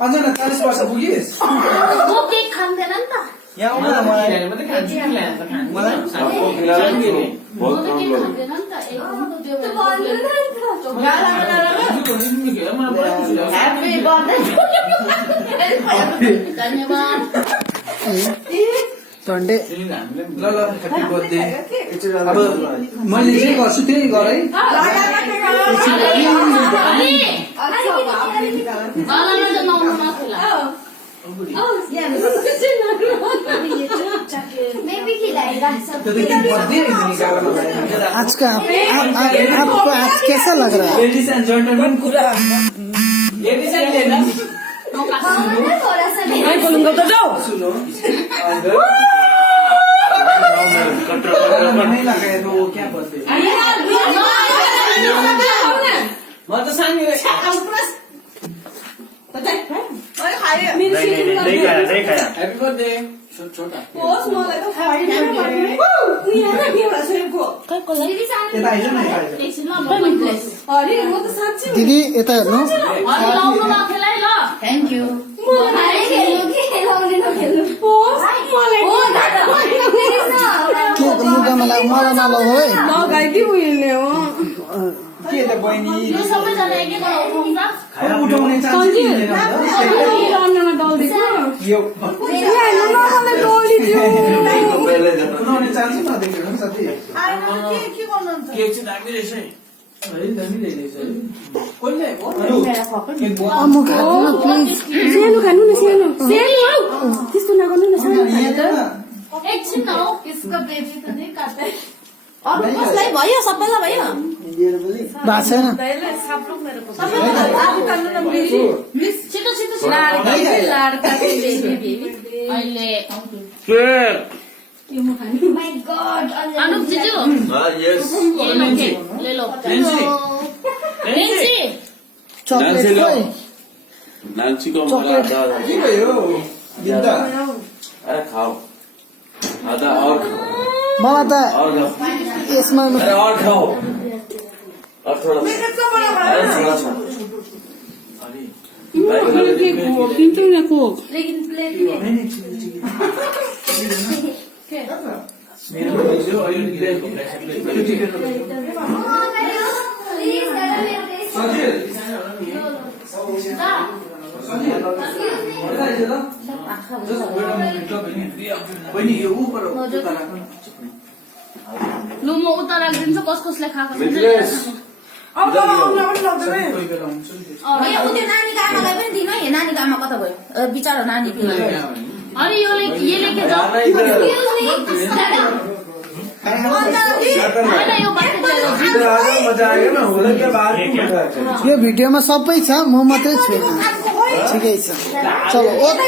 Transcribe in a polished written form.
अन्जना 40 वर्ष पुगिस वो केक खाँदैन नि त यहाँ आउन न मलाई म त केक खाँदैन नि त एकदम त्यो ह्यापी बर्थडे धन्यवाद सन्डे ल ह्यापी बर्थडे अब मैले जे गर्छु त्यही गर है आज का आपको आज कैसा लग रहा है? लेडीज एंड जेंटलमैन पूरा लेडीज एंड जेंटलमैन बोलूंगा तो जाओ सुनो नहीं लगाए तो वो क्या बोलते मैं तो सांग हैप्पी बर्थडे छोटा दीदी यता हेर्नु थ्याङ्क यू के मुगामा मलाई नलगाऊ है के त बहिनी यो सबैजना एकैजना उठाउँछ उठाउने चान्स दिँदैन यो उठाउने चान्स नदेखेको साथी के चाहिँ दामी रहेछ है दामी रहेछ कसले एकछिन न हौ यसको बेबी त नै काट्दै अरू कसलाई भयो सबैलाई भयो भएको छैन छिटो छिटो अहिले My God! अनुप जिजू yes. ले लो नेन्सी चकलेट खोइ नान्सी को मला आधा के भयो गिन्दा अरे खाओ आधा और खाओ मलाई त और खाओ यसमा अरे और खाओ और थोड़ा सा अरे थोड़ा सा लेकिन प्लेट मेरो भाइजू अहिले लु म उता राखिदिन्छु कस कसले खाएको छैन मिथिलेश त्यो नानीको आमालाई पनि दिनु है नानीको आमा कता भयो बिचारो नानी अरे यो लेके जाऊ होइन यो बाटो मजा आयो ना होला क्या बाहर यो भिडियोमा सबै छ म मात्रै छु ठिकै छ चलो ओके